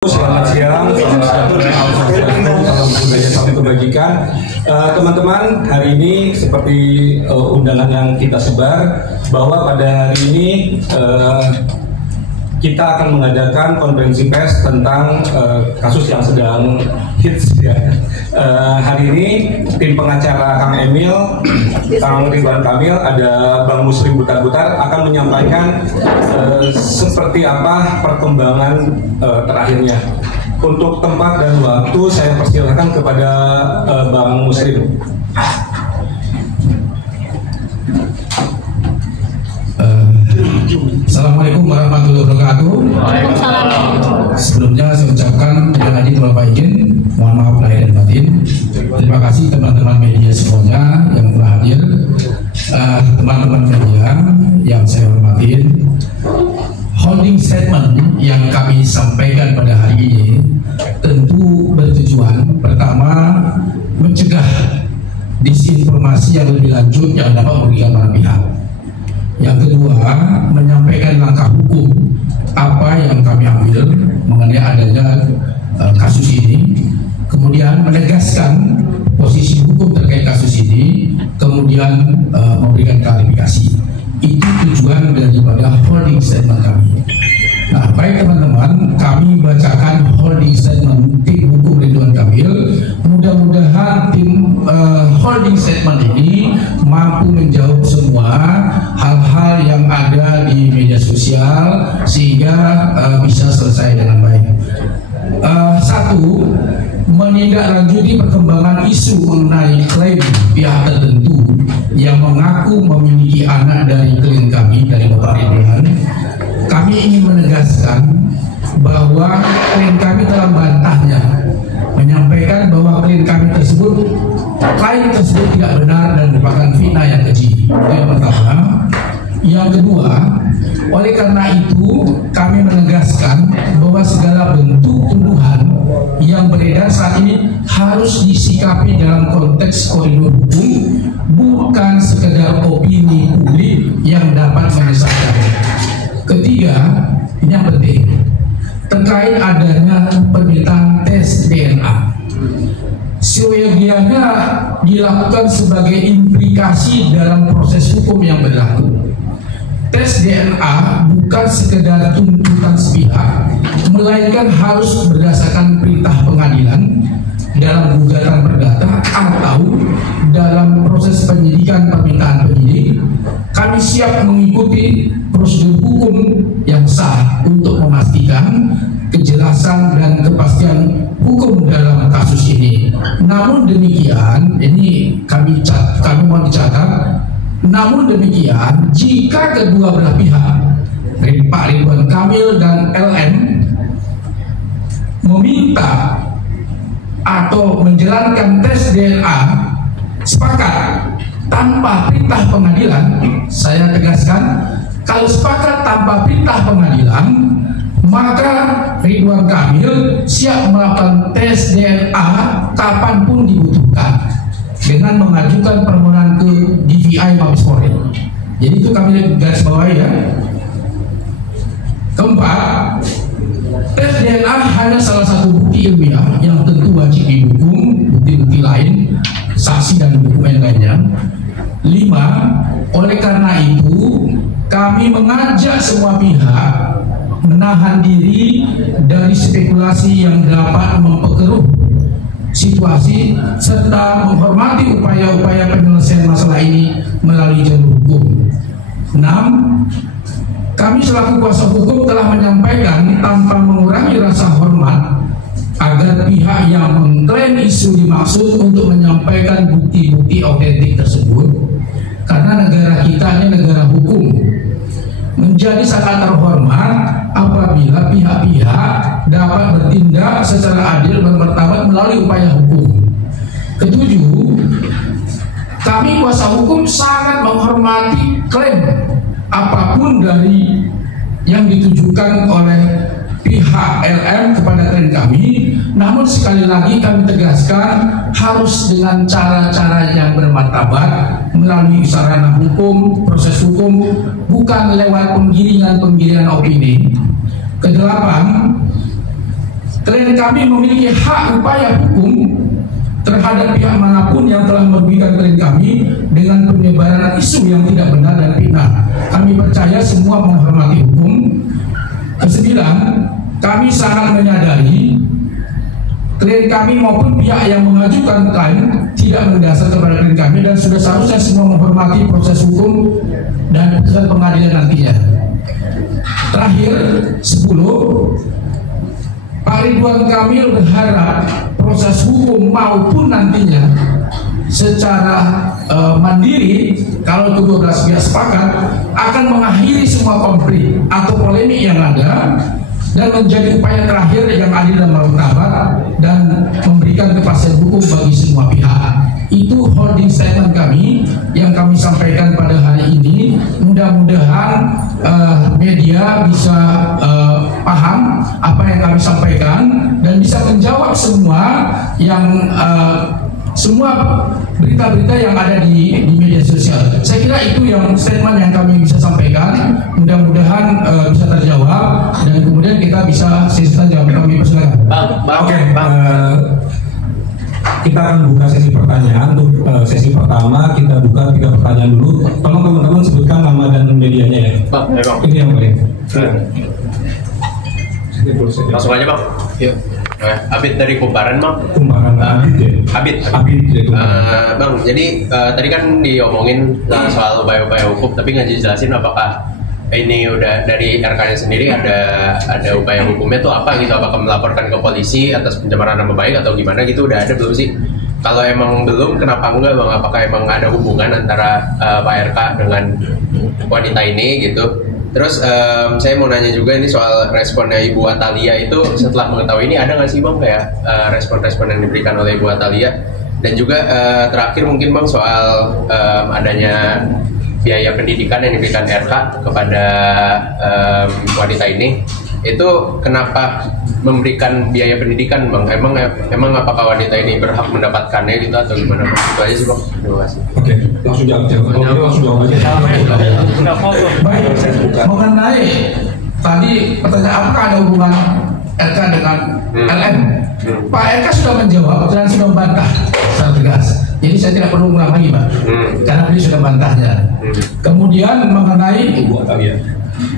Selamat siang, salam kebajikan. Teman-teman, hari ini seperti undangan yang kita sebar, bahwa pada hari ini kita akan mengadakan konferensi pers tentang kasus yang sedang hits ya. Hari ini tim pengacara Kang Emil, Kang Ridwan Kamil, ada Bang Muslim Butar-Butar akan menyampaikan seperti apa perkembangan terakhirnya. Untuk tempat dan waktu saya persilahkan kepada Bang Muslim. Assalamualaikum warahmatullahi wabarakatuh. Waalaikumsalam. Sebelumnya saya ucapkan terima kasih telah izin, mohon maaf lahir dan batin. Terima kasih teman-teman media semuanya yang telah hadir, teman-teman media yang saya hormati. Holding statement yang kami sampaikan pada hari ini tentu bertujuan pertama mencegah disinformasi yang lebih lanjut yang dapat merugikan para pihak. Yang kedua, menyampaikan langkah hukum apa yang kami ambil mengenai adanya kasus ini, kemudian menegaskan posisi hukum terkait kasus ini, kemudian memberikan klarifikasi. Itu tujuan daripada holding statement kami. Nah, baik teman-teman, kami bacakan holding statement tim hukum Ridwan Kamil. Mudah-mudahan tim holding statement ini mampu menjawab semua hal-hal yang ada di media sosial sehingga bisa selesai dengan baik. Satu, menindaklanjuti perkembangan isu mengenai klaim pihak tertentu yang mengaku memiliki anak dari klien kami, dari Bapak Ridwan. Kami ingin menegaskan bahwa klien kami telah membantahnya, menyampaikan bahwa klien kami tersebut, klaim tersebut tidak benar dan merupakan fitnah yang keji. Itu yang pertama. Yang kedua, oleh karena itu kami menegaskan bahwa segala bentuk tuduhan yang beredar saat ini harus disikapi dalam konteks koridor hukum, bukan sekedar opini publik yang dapat menyesatkan. Ketiga, ini yang penting, terkait adanya permintaan tes DNA. Seyogianya dilakukan sebagai implikasi dalam proses hukum yang berlaku. Tes DNA bukan sekedar tuntutan sepihak, melainkan harus berdasarkan perintah pengadilan dalam gugatan perdata atau dalam proses penyidikan permintaan penyidik. Kami siap mengikuti prosedur hukum yang sah untuk memastikan kejelasan dan kepastian hukum dalam kasus ini. Namun demikian, ini kami mau dicatat. Namun demikian, jika kedua belah pihak, Pak Ridwan Kamil dan LM, meminta atau menjalankan tes DNA sepakat tanpa perintah pengadilan, saya tegaskan, kalau sepakat tanpa perintah pengadilan, maka Ridwan Kamil siap melakukan tes DNA kapanpun dibutuhkan dengan mengajukan permohonan ke DVI Mabes Polri. Jadi itu kami garis bawahi ya. Keempat, tes DNA hanya salah satu bukti ilmiah yang tentu wajib didukung bukti-bukti lain, saksi dan dokumen lainnya. 5, oleh karena itu kami mengajak semua pihak menahan diri dari spekulasi yang dapat memperkeruh situasi serta menghormati upaya-upaya penyelesaian masalah ini melalui jalur hukum. 6, kami selaku kuasa hukum telah menyampaikan tanpa mengurangi rasa hormat agar pihak yang mengklaim isu dimaksud untuk menyampaikan bukti-bukti otentik tersebut, karena negara kita ini negara hukum. Menjadi sangat terhormat apabila pihak-pihak dapat bertindak secara adil dan bermartabat melalui upaya hukum. Ketujuh, kami kuasa hukum sangat menghormati klaim apapun dari yang ditujukan oleh pihak LM kepada klien kami. Namun sekali lagi kami tegaskan harus dengan cara-cara yang bermartabat melalui sarana hukum, proses hukum, bukan lewat penggiringan opini. Kedelapan, klien kami memiliki hak upaya hukum terhadap pihak manapun yang telah merugikan klien kami dengan penyebaran isu yang tidak benar dan fitnah. Kami percaya semua menghormati hukum. Kesembilan, kami sangat menyadari klien kami maupun pihak yang mengajukan klaim tidak mendasar kepada klien kami dan sudah seharusnya semua menghormati proses hukum dan putusan pengadilan nantinya. Terakhir, 10, Pak Ridwan Kamil berharap proses hukum maupun nantinya secara mandiri, kalau kedua belah pihak sepakat, akan mengakhiri semua konflik atau polemik yang ada dan menjadi upaya terakhir yang adil dan martabat dan memberikan kepastian hukum bagi semua pihak. Itu holding statement kami yang kami sampaikan pada hari ini. Mudah-mudahan media bisa paham apa yang kami sampaikan dan bisa menjawab semua yang semua berita-berita yang ada di media sosial. Saya kira itu yang statement yang kami bisa sampaikan. Mudah-mudahan bisa terjawab dan kemudian kita bisa sisa jawab. Kami persilakan. Oke, kita akan buka sesi pertanyaan. Untuk sesi pertama kita buka 3 pertanyaan dulu. Tolong teman-teman sebutkan nama dan medianya ya. Ini yang paling. Langsung aja Bang. Yuk. Abid dari Kumparan Bang. Kumparan Abid. Bang, jadi tadi kan diomongin soal upaya-upaya hukum, tapi nggak dijelasin apakah ini udah dari RK-nya sendiri ada upaya hukumnya tuh apa gitu? Apakah melaporkan ke polisi atas pencemaran nama baik atau gimana gitu? Udah ada belum sih? Kalau emang belum, kenapa enggak Bang? Apakah emang ada hubungan antara Pak RK dengan wanita ini gitu? Terus saya mau nanya juga ini soal responnya Ibu Atalia itu setelah mengetahui ini ada nggak sih Bang kayak respon-respon yang diberikan oleh Ibu Atalia? Dan juga terakhir mungkin Bang soal adanya biaya pendidikan yang diberikan RK kepada wanita ini, itu kenapa memberikan biaya pendidikan Bang? Emang apakah wanita ini berhak mendapatkannya gitu atau gimana Bang? Itu aja sih Bang. Terima kasih. Oke, langsung jawab aja. Baik, mengenai tadi pertanyaan apakah ada hubungan RK dengan LM? Pak RK sudah menjawab dan sudah membantah secara tegas. Jadi saya tidak perlu ulang lagi Pak, karena beliau sudah bantahnya. Kemudian mengenai Ibu Atalia,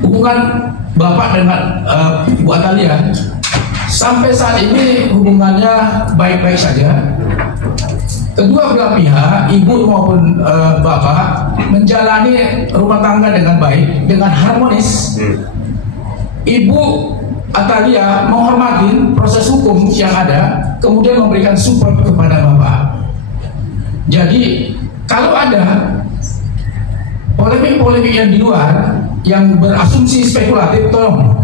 hubungan Bapak dengan Ibu Atalia, sampai saat ini hubungannya baik-baik saja. Kedua belah pihak, ibu maupun bapak, menjalani rumah tangga dengan baik, dengan harmonis. Ibu Atalia menghormati proses hukum yang ada, kemudian memberikan support kepada bapak. Jadi kalau ada polemik-polemik yang di luar yang berasumsi spekulatif, tolong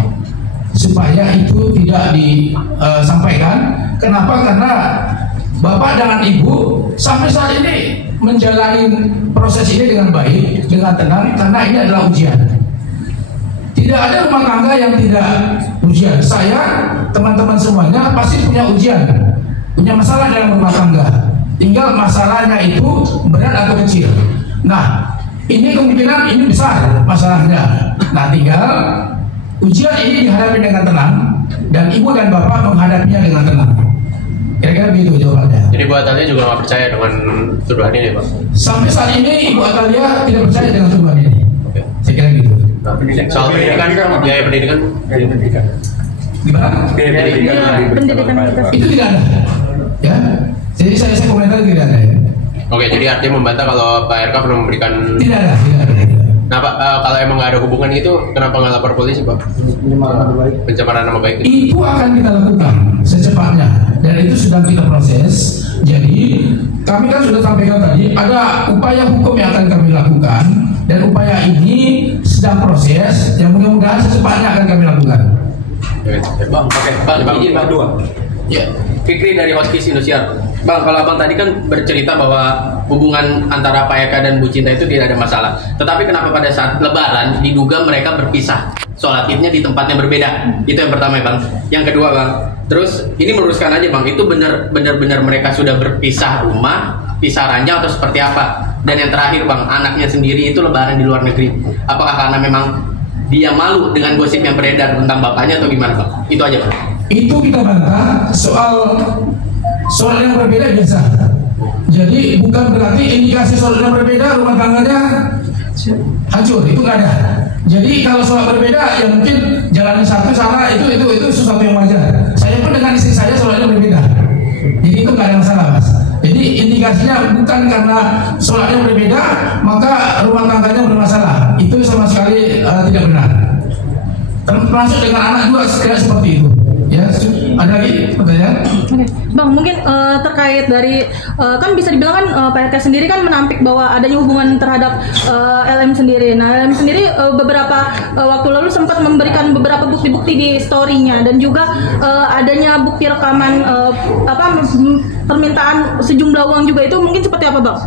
supaya itu tidak disampaikan. Kenapa? Karena bapak dengan ibu sampai saat ini menjalani proses ini dengan baik, dengan tenang, karena ini adalah ujian. Tidak ada rumah tangga yang tidak ujian. Saya, teman-teman semuanya pasti punya ujian, punya masalah dalam rumah tangga. Tinggal masalahnya itu berat atau kecil. Nah, ini kemungkinan ini besar masalahnya. Nah, tinggal ujian ini dihadapi dengan tenang dan ibu dan bapak menghadapinya dengan tenang. Kira-kira begitu jawabannya. Jadi Bu Atalia juga nggak percaya dengan tuduhan ini Pak? Sampai saat ini Ibu Atalia tidak percaya dengan tuduhan ini. Oke. Saya kira gitu. Nah, soal pendidikan, biaya pendidikan. Gimana? Pendidikan Itu tidak ada. Ya. Jadi saya komentar tidak ada ya. Oke, jadi artinya membantah kalau Pak RK pernah memberikan. Tidak ada. Nah Pak, kalau emang nggak ada hubungan itu, kenapa nggak lapor polisi Pak? Pencemaran nama baik. Itu akan kita lakukan secepatnya dan itu sedang kita proses. Jadi kami kan sudah sampaikan tadi ada upaya hukum yang akan kami lakukan dan upaya ini sedang proses yang mudah-mudahan secepatnya akan kami lakukan. Bang, oke, Bang, izin Bang. Ya, Fikri dari Hospice Indosiar. Bang, kalau Abang tadi kan bercerita bahwa hubungan antara Pak Eka dan Bu Cinta itu tidak ada masalah. Tetapi kenapa pada saat Lebaran diduga mereka berpisah? Sholat idnya di tempat yang berbeda. Itu yang pertama ya Bang. Yang kedua Bang, terus ini meluruskan aja Bang, itu benar mereka sudah berpisah rumah, pisah ranjang atau seperti apa? Dan yang terakhir Bang, anaknya sendiri itu Lebaran di luar negeri. Apakah karena memang dia malu dengan gosip yang beredar tentang bapaknya atau gimana Bang? Itu aja Bang. itu kita bantah soal yang berbeda biasa. Jadi bukan berarti indikasi soal yang berbeda rumah tangganya hancur, itu nggak ada. Jadi kalau soal berbeda ya mungkin jalan satu sana itu sesuatu yang wajar. Saya pun dengan istri saya soalnya berbeda. Jadi itu nggak ada masalah, Mas. Jadi indikasinya bukan karena soalnya berbeda maka rumah tangganya bermasalah. Itu sama sekali tidak benar. Termasuk dengan anak juga seperti itu. Ya, ada lagi pertanyaan? Oke, Bang, mungkin terkait dari kan bisa dibilang kan Pak RK sendiri kan menampik bahwa adanya hubungan terhadap LM sendiri. Nah, LM sendiri beberapa waktu lalu sempat memberikan beberapa bukti-bukti di story-nya dan juga adanya bukti rekaman permintaan sejumlah uang juga, itu mungkin seperti apa, Bang?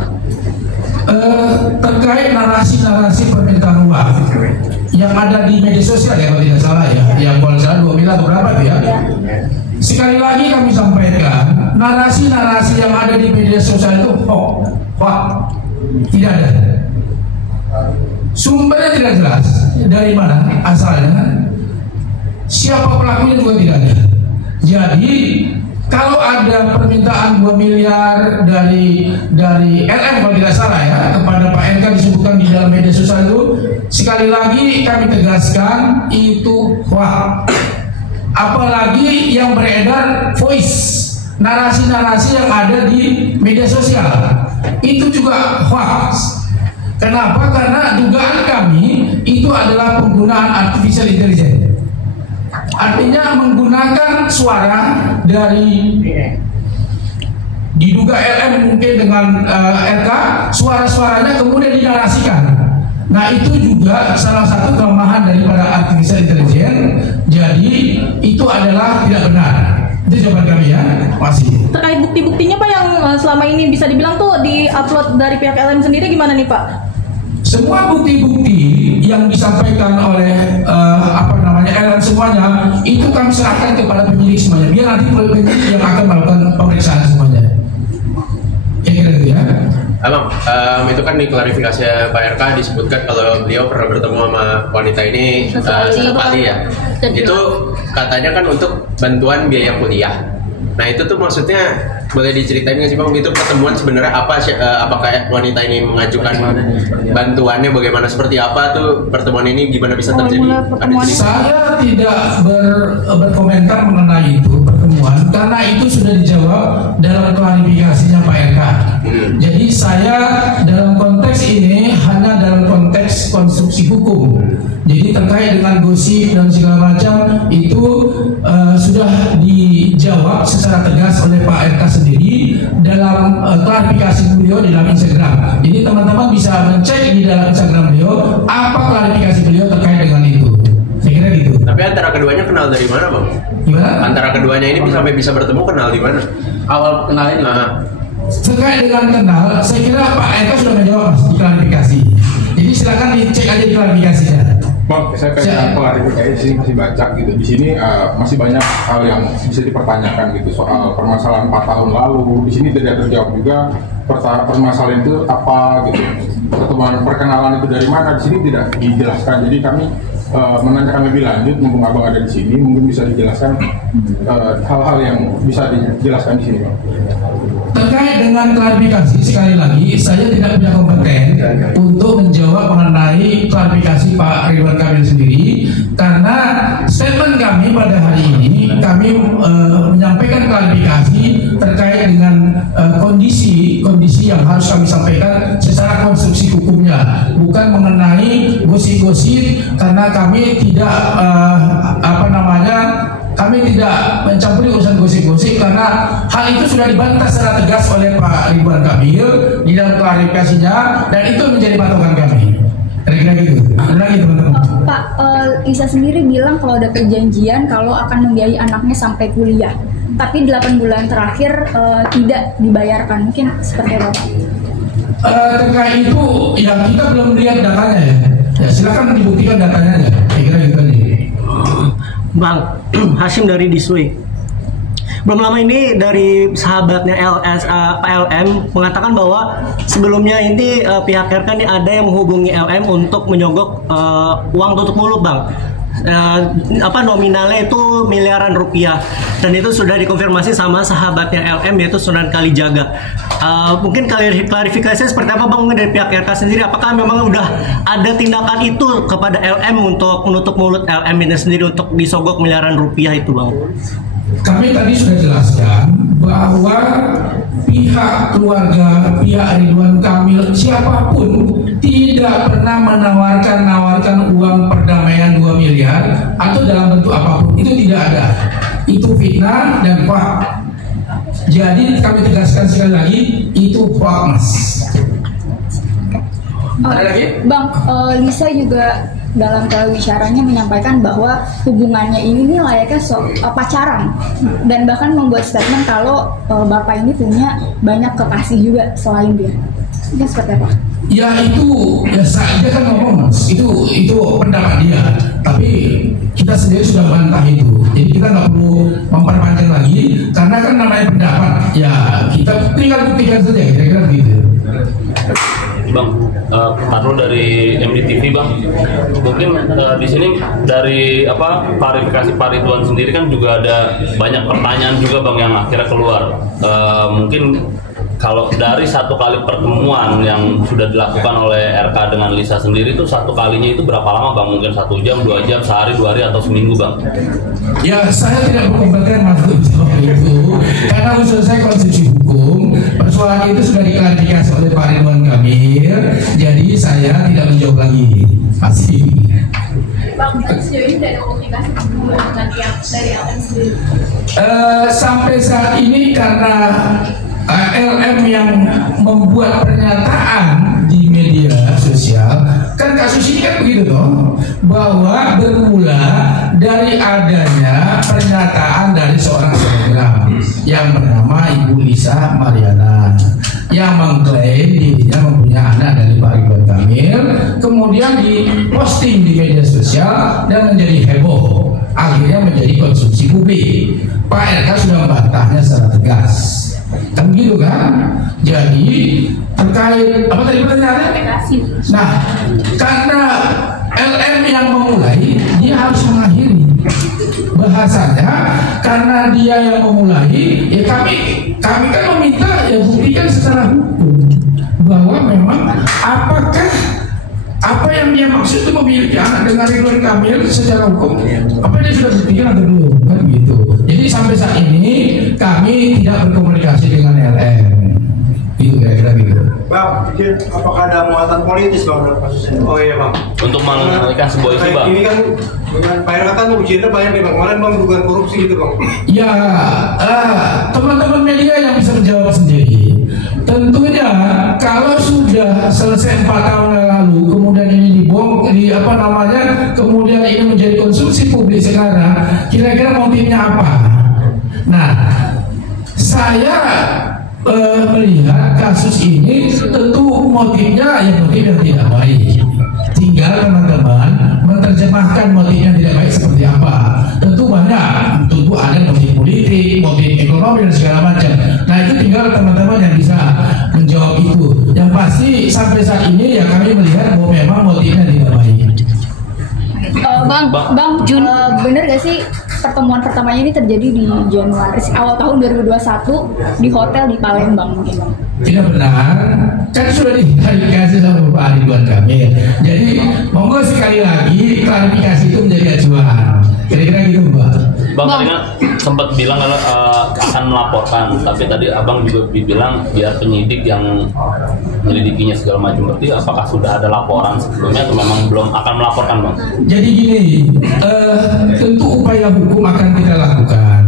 Terkait narasi-narasi permintaan uang yang ada di media sosial ya kalau tidak salah ya, yang kalau salah 2 miliar atau berapa itu ya. Sekali lagi kami sampaikan, narasi-narasi yang ada di media sosial itu hoax, tidak ada. Sumbernya tidak jelas, dari mana asalnya, siapa pelakunya juga tidak ada. Jadi kalau ada permintaan 2 miliar dari LM kalau tidak salah ya kepada Pak RK disebutkan di dalam media sosial itu, sekali lagi kami tegaskan itu hoax. Apalagi yang beredar voice, narasi-narasi yang ada di media sosial itu juga hoax. Kenapa? Karena dugaan kami itu adalah penggunaan artificial intelligence. Artinya menggunakan suara dari diduga LM mungkin dengan RK, suara-suaranya kemudian dinarasikan. Nah itu juga salah satu kelemahan daripada artificial intelligence. Jadi itu adalah tidak benar. Itu jawaban kami ya. Masih. Terkait bukti-buktinya Pak yang selama ini bisa dibilang tuh di-upload dari pihak LM sendiri gimana nih Pak? Semua bukti-bukti yang disampaikan oleh LM semuanya itu kami serahkan kepada penyidik semuanya. Biar nanti penyidik yang akan melakukan pemeriksaan semuanya. Kira-kira gitu ya. Abang, itu kan di klarifikasi Pak RK disebutkan kalau beliau pernah bertemu sama wanita ini sekali ya. Itu katanya kan untuk bantuan biaya kuliah. Nah itu tuh maksudnya boleh diceritain nggak sih Bang? Itu pertemuan sebenarnya apa? Apakah wanita ini mengajukan bantuannya? Bagaimana seperti apa tuh pertemuan ini? Gimana bisa terjadi? Saya tidak berkomentar mengenai itu pertemuan karena itu sudah dijawab dalam klarifikasinya Pak RK. Jadi saya dalam konteks ini hanya dalam konteks konstruksi hukum. Jadi terkait dengan gosip dan segala macam itu sudah dijawab secara tegas oleh Pak RK sendiri dalam klarifikasi beliau di dalam Instagram. Jadi teman-teman bisa mencek di dalam Instagram beliau apa klarifikasi beliau terkait dengan itu. Saya kira gitu. Tapi antara keduanya kenal dari mana Bang? Gimana? Antara keduanya ini sampai bisa bertemu kenal di mana? Awal kenalnya? Terkait dengan kenal, saya kira Pak RK sudah menjawab Mas di klarifikasi. Jadi silakan dicek aja di klarifikasinya. Bang, saya pengen klarifikasi sih, masih baca gitu. Di sini masih banyak hal yang bisa dipertanyakan gitu soal permasalahan 4 tahun lalu. Di sini tidak terjawab juga permasalahan itu apa gitu. Pertemuan perkenalan itu dari mana? Di sini tidak dijelaskan. Jadi kami menanyakan lebih lanjut, mumpung Abang ada di sini, mungkin bisa dijelaskan hal-hal yang bisa dijelaskan di sini, Bang. Terkait dengan klarifikasi, sekali lagi saya tidak punya kompeten untuk menjawab mengenai klarifikasi Pak Ridwan Kamil sendiri, karena statement kami pada hari ini kami menyampaikan klarifikasi terkait dengan kondisi yang harus kami sampaikan secara konstruksi hukumnya, bukan mengenai gosip-gosip, karena kami tidak kami tidak mencampuri urusan gosip-gosip karena hal itu sudah dibantah secara tegas oleh Pak Ridwan Kamil di dalam klarifikasinya dan itu menjadi patokan kami. Kira-kira gitu. Ada lagi teman-teman. Pak, Lisa sendiri bilang kalau ada perjanjian kalau akan membiayai anaknya sampai kuliah, tapi 8 bulan terakhir tidak dibayarkan. Mungkin seperti apa? Terkait itu ya kita belum lihat datanya ya. Ya silakan dibuktikan datanya ya. Kira-kira gitu nih. Bang, Hashim dari Disweek. Belum lama ini dari sahabatnya Pak LM mengatakan bahwa sebelumnya ini pihak RK ini ada yang menghubungi LM untuk menyogok uang tutup mulut Bang. nominalnya itu miliaran rupiah, dan itu sudah dikonfirmasi sama sahabatnya LM yaitu Sunan Kalijaga. Mungkin klarifikasi seperti apa Bang dari pihak RK sendiri, apakah memang udah ada tindakan itu kepada LM untuk menutup mulut LM ini sendiri untuk disogok miliaran rupiah itu Bang? Kami tadi sudah jelaskan bahwa pihak keluarga, pihak Ridwan Kamil, siapapun tidak pernah menawarkan uang perdamaian 2 miliar atau dalam bentuk apapun, itu tidak ada. Itu fitnah dan hoax. Jadi kami tegaskan sekali lagi, itu hoax. Ada lagi? Bang, Lisa juga dalam wawancaranya menyampaikan bahwa hubungannya ini layaknya pacaran, dan bahkan membuat statement kalau bapak ini punya banyak kekasih juga selain dia. Ini seperti apa? Ya itu ya saja kan ngomong Mas. Itu pendapat dia. Tapi kita sendiri sudah bantah itu. Jadi kita nggak perlu memperpanjang lagi karena kan namanya pendapat. Ya kita tinggal buktikan saja kira-kira begitu. Bang, Marlo dari MDTV Bang, mungkin di sini dari klarifikasi Pak Ridwan sendiri kan juga ada banyak pertanyaan juga Bang yang akhirnya keluar. Mungkin kalau dari satu kali pertemuan yang sudah dilakukan oleh RK dengan Lisa sendiri itu satu kalinya itu berapa lama Bang? Mungkin 1 jam, 2 jam, sehari, 2 hari atau seminggu Bang? Ya saya tidak berkomentar masuk itu karena usul saya konstitusi hukum. Persoalan itu sudah diklarifikasi oleh Pak Ridwan Kamil, jadi saya tidak menjawab lagi. Pasti. Bang, sejauh ini dari komunikasi dengan pihak dari LM sendiri? Sampai saat ini karena LM yang membuat pernyataan di media sosial, kan kasus ini kan begitu toh, bahwa bermula dari adanya pernyataan dari seorang selebgram yang bernama Ibu Lisa Mariana yang mengklaim dirinya mempunyai anak dari Pak Ridwan Kamil, kemudian diposting di media sosial dan menjadi heboh, akhirnya menjadi konsumsi publik. Pak RK sudah membantahnya secara tegas. Kan gitu kan? Jadi terkait apa tadi pertanyaannya? Nah, karena LM yang memulai, dia harus mengakhiri. Bahasanya karena dia yang memulai, ya kami kan meminta ya buktikan secara hukum bahwa memang apakah apa yang dia maksud itu memiliki anak dengan Ridwan Kamil secara hukum, apa dia sudah buktikan atau belum, kan gitu. Jadi sampai saat ini kami tidak berkomunikasi dengan LM, itu kira-kira gitu. Bang, apakah ada muatan politis Bang dalam kasus ini? Oh iya Bang. Untuk mengalihkan sebuah isu Bang. Ini kan dengan Pak RK kan ujiannya banyak nih Bang. Kemarin Bang dugaan korupsi gitu Bang. Ya, teman-teman media yang bisa menjawab sendiri. Tentunya kalau sudah selesai 4 tahun yang lalu, kemudian ini kemudian ini menjadi konsumsi publik sekarang, kira-kira motifnya apa? Nah, saya melihat kasus ini tentu motifnya motif yang tidak baik. Tinggal teman-teman menerjemahkan motif yang tidak baik seperti apa. Tentu banyak, tentu ada motif politik, motif ekonomi dan segala macam. Nah itu tinggal teman-teman yang bisa menjawab itu. Yang pasti sampai saat ini ya kami melihat bahwa memang motifnya tidak baik. Bang Jun, bener gak sih pertemuan pertamanya ini terjadi di Januari awal tahun 2021 di hotel di Palembang mungkin Bang? Tidak benar, kan sudah diklarifikasi sama Pak Ridwan Kamil. Jadi monggo sekali lagi klarifikasi itu menjadi acuan. Kira-kira gitu Mbak. Bang tadi kan sempat bilang kalau akan melaporkan, tapi tadi Abang juga bilang biar penyidik yang menyelidikinya segala macam. Berarti apakah sudah ada laporan sebelumnya atau memang belum akan melaporkan Bang? Jadi gini, tentu upaya hukum akan kita lakukan.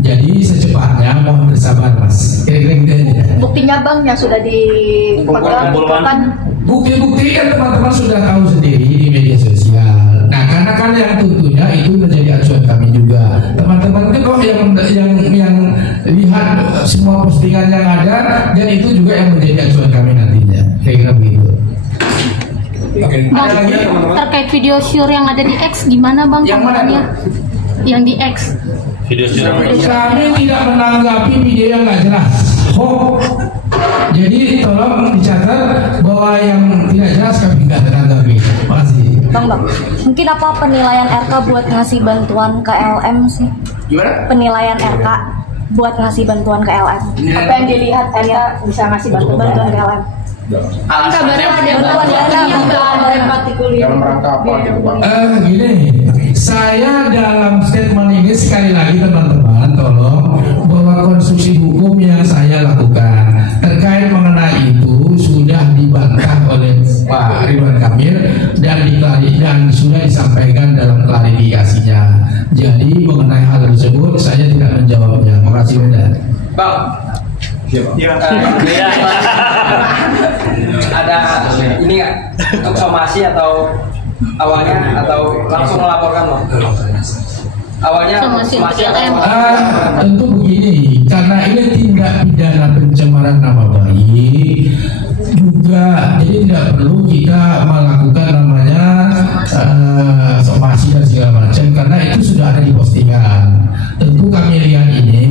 Jadi secepatnya mohon bersabar Mas. Kira-kira gitu aja. Buktinya Bang yang sudah diperlukan. Bukti-bukti kan teman-teman sudah tahu sendiri di media sosial. Nah, karena kan yang tentunya itu menjadi acuan kami juga. Teman-teman itu kok yang lihat semua postingan yang ada, dan itu juga yang menjadi acuan kami nantinya. Kira-kira begitu. Bang, terkait video syur yang ada di X gimana Bang? Yang mana? Yang di X. Video syur. Kami tidak menanggapi video yang nggak jelas. Jadi tolong dicatat bahwa yang tidak jelas kami nggak menanggapi. Terima kasih. Bang, mungkin apa penilaian RK buat ngasih bantuan ke LM sih? Gimana? Penilaian RK buat ngasih bantuan ke LM. Apa yang dilihat RK bisa ngasih bantuan ke LM? Kabarnya ada bantuan dari partikulir. Dalam rangka apa gitu Bang? Gini, saya dalam statement ini sekali lagi teman-teman tolong bahwa konstruksi hukum yang saya lakukan terkait mengenai itu sudah dibantah oleh Pak Ridwan Kamil dan sudah disampaikan dalam klarifikasinya. Jadi mengenai hal tersebut saya tidak menjawabnya. Terima kasih Bunda. Bang. Iya. Ada ini nggak untuk somasi atau awalnya atau langsung melaporkan loh? Awalnya somasi tentu begini, karena ini tindak pidana pencemaran nama baik juga, jadi tidak perlu kita melakukan namanya somasi dan segala macam karena itu sudah ada di postingan. Tentu kami lihat ini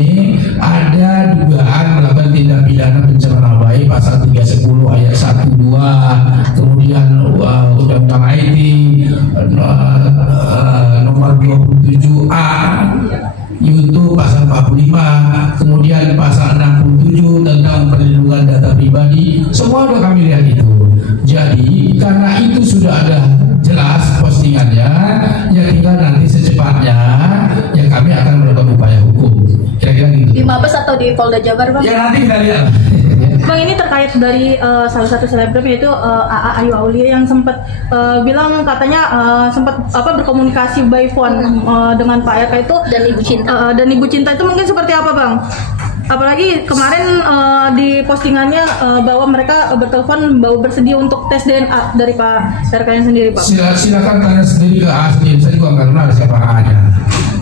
ada dugaan melakukan tindak pidana pencemaran nama baik pasal 310 ayat 1 2, kemudian undang-undang IT nomor 27A YouTube pasal 45, kemudian pasal 67 tentang perlindungan data pribadi, semua sudah kami lihat itu. Jadi karena itu sudah ada jelas postingannya, ya tinggal nanti secepatnya ya kami akan melakukan upaya hukum. Kira-kira gitu. Di Mabes atau di Polda Jabar, Bang? Ya nanti kita lihat. Bang, ini terkait dari salah satu selebgram yaitu AA Ayu Aulia yang sempat bilang katanya sempat berkomunikasi by phone dengan Pak RK itu dan Ibu Cinta itu mungkin seperti apa, Bang? Apalagi kemarin di postingannya bahwa mereka bertelepon bahwa bersedia untuk tes DNA dari Pak RK yang sendiri, Pak. Silakan tanya sendiri ke A sendiri, saya juga nggak kenal siapa A-nya.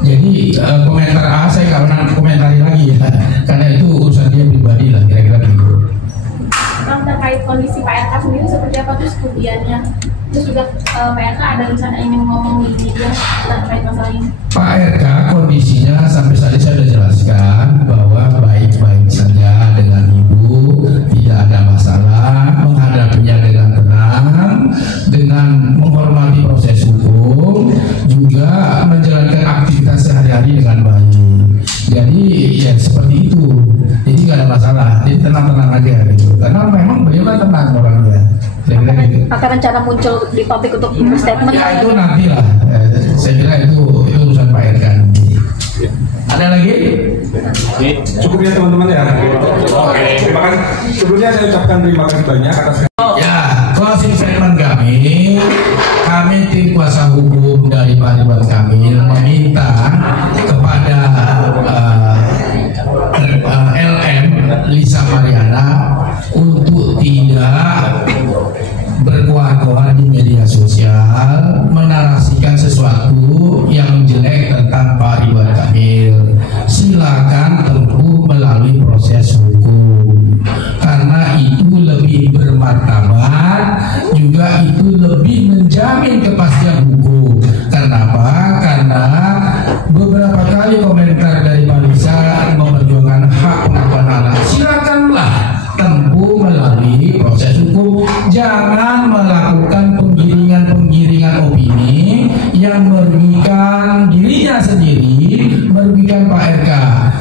Jadi komentar A saya nggak pernah komentari lagi ya, karena itu urusan dia pribadi lah, kira-kira begitu. Bang, terkait kondisi Pak RK sendiri seperti apa terus kemudiannya? Terus juga Pak RK ada rencana ingin ngomong di media terkait masalah ini? Pak RK kondisinya sampai saat ini saya sudah jelaskan bahwa baik-baik saja dengan Ibu, tidak ada masalah, menghadapinya dengan tenang, dengan menghormati proses hukum, juga menjalankan aktivitas sehari-hari dengan baik. Jadi ya seperti itu, jadi nggak ada masalah, jadi tenang-tenang aja gitu. Karena memang beliau kan tenang orangnya. Akan rencana muncul di publik untuk statement? Ya itu nanti lah, saya kira itu urusan Pak RK. Ada lagi? Cukup ya teman-teman ya. Oke. Terima kasih. Sebelumnya saya ucapkan terima kasih banyak atas. Ya, closing statement kami tim kuasa hukum dari Pak Ridwan Kamil meminta kepada LM Lisa Mariana untuk tidak berkoar-koar di media sosial menarasikan sesuatu yang jelek tentang Pak Ridwan Kamil. Silakan tempuh melalui proses hukum karena itu lebih bermartabat, juga itu lebih menjamin kepastian hukum. Kenapa? Karena beberapa kali komentar dari Pak Lisa memperjuangkan hak pengakuan anak. Silakanlah tempuh melalui proses hukum, jangan melakukan penggiringan opini yang merugikan dirinya sendiri, merugikan Pak RK.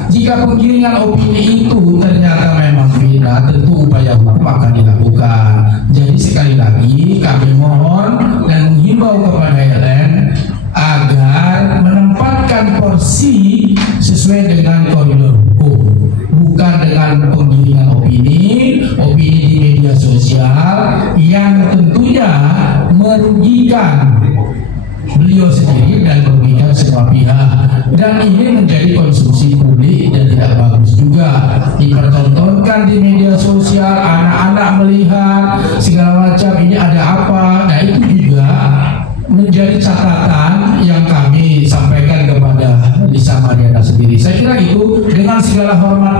Jika penggiringan opini itu ternyata memang fitnah, tentu upaya hukum akan dilakukan. Jadi sekali lagi kami mohon dan menghimbau kepada LN agar menempatkan porsi sesuai dengan koridor hukum, bukan dengan penggiringan opini di media sosial yang tentunya merugikan beliau sendiri dan merugikan semua pihak. Dan ini menjadi konsumsi publik dan tidak bagus juga dipertontonkan di media sosial, anak-anak melihat segala macam, ini ada apa. Nah itu juga menjadi catatan yang kami sampaikan kepada Lisa Mariana sendiri. Saya kira itu, dengan segala hormat